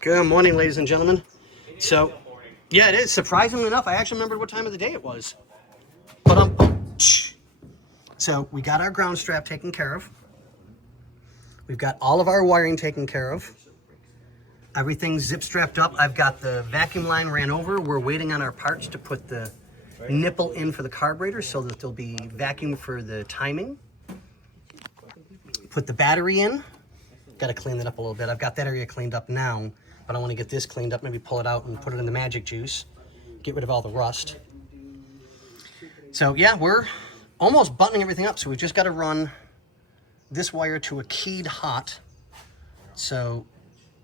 Good morning, ladies and gentlemen. So, yeah, it is. Surprisingly enough, I actually remembered what time of the day it was. But so we got our ground strap taken care of. We've got all of our wiring taken care of. Everything's zip strapped up. I've got the vacuum line ran over. We're waiting on our parts to put the nipple in for the carburetor so that there'll be vacuum for the timing. Put the battery in. Got to clean that up a little bit. I've got that area cleaned up now, but I want to get this cleaned up, maybe pull it out and put it in the magic juice, get rid of all the rust. So yeah, we're almost buttoning everything up. So we've just got to run this wire to a keyed hot. So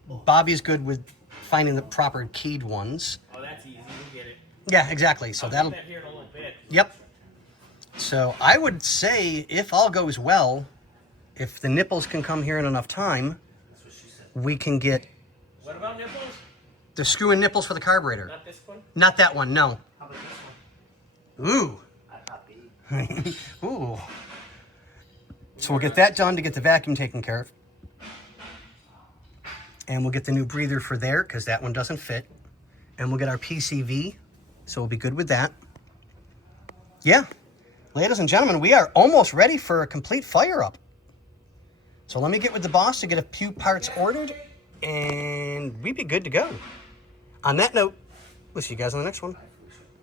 Bobby's good with finding the proper keyed ones. Oh, that's easy. We'll get it. Yeah, exactly. So that'll. That here in a little bit. Yep. So I would say if all goes well, if the nipples can come here in enough time, we can get What about nipples? the screw in nipples for the carburetor. Not this one? Not that one, no. How about this one? Ooh. I thought B. Ooh. So we'll get that done to get the vacuum taken care of. And we'll get the new breather for there because that one doesn't fit. And we'll get our PCV, so we'll be good with that. Yeah. Ladies and gentlemen, we are almost ready for a complete fire up. So let me get with the boss to get a few parts ordered, and we'd be good to go. On that note, we'll see you guys on the next one.